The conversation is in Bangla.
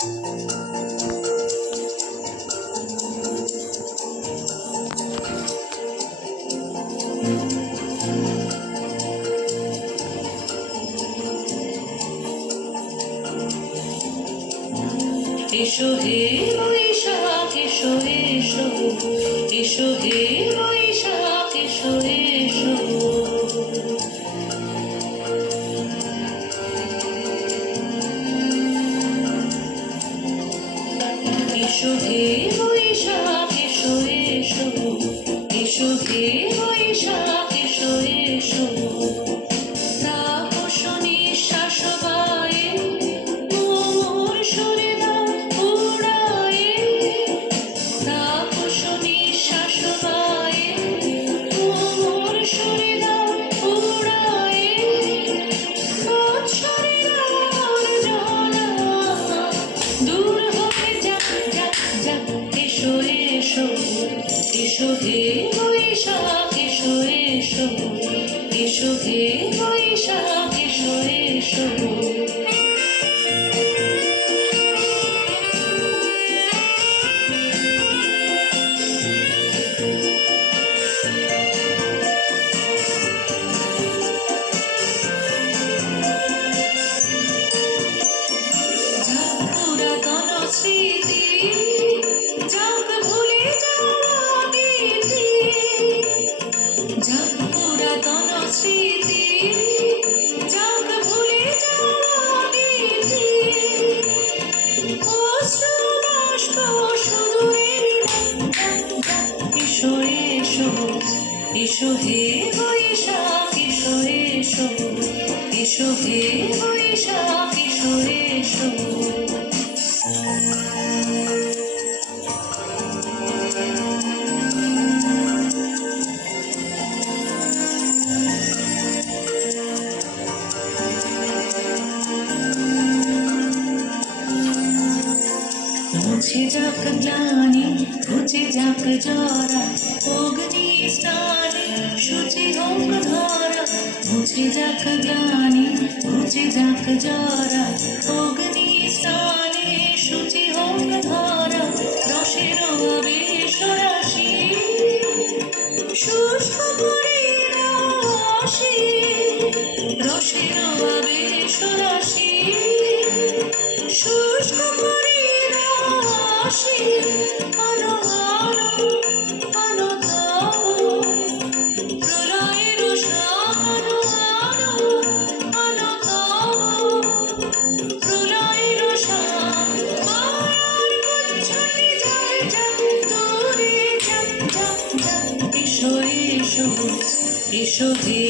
এসো হে বৈশাখ এসো এসো, এসো হে বৈশাখ এসো এসো। এসো হে বৈশাখ এসো এসো, এসো হে বৈশাখ এসো এসো। এসো হে বৈশাখ এসো এসো, এসো হে বৈশাখ এসো এসো। পুরাতন স্মৃতি যাক ভুলে যাওয়া গীতি, যাক পুরাতন স্মৃতি যাক ভুলে যাওয়া গীতি। অশ্রু বাষ্প সুদূরে এসো এসো, এসো হে বৈশাখ এসো এসো, এসো হে বৈশাখ এসো এসো। মুছে যাক গ্লানি ঘুচে যাক জরা, অগ্নি স্নানে শুচি হোক ধরা। মুছে যাক গ্লানি ঘুচে যাক জরা, অগ্নি স্নানে শুচি হোক ধরা। রসের আবেশ রাশি শুষ্ক করে রাশি, রসের আবেশ রাশি শুষ্ক করে রাশি। আলো আলো আলো তাপো প্রলয়ের শাখ, আলো আলো আলো তাপো প্রলয়ের শাখ। মায়ার গুচ্ছটি যায় যাক দূরে যাক যাক যাক। এসো এসো, এসো হে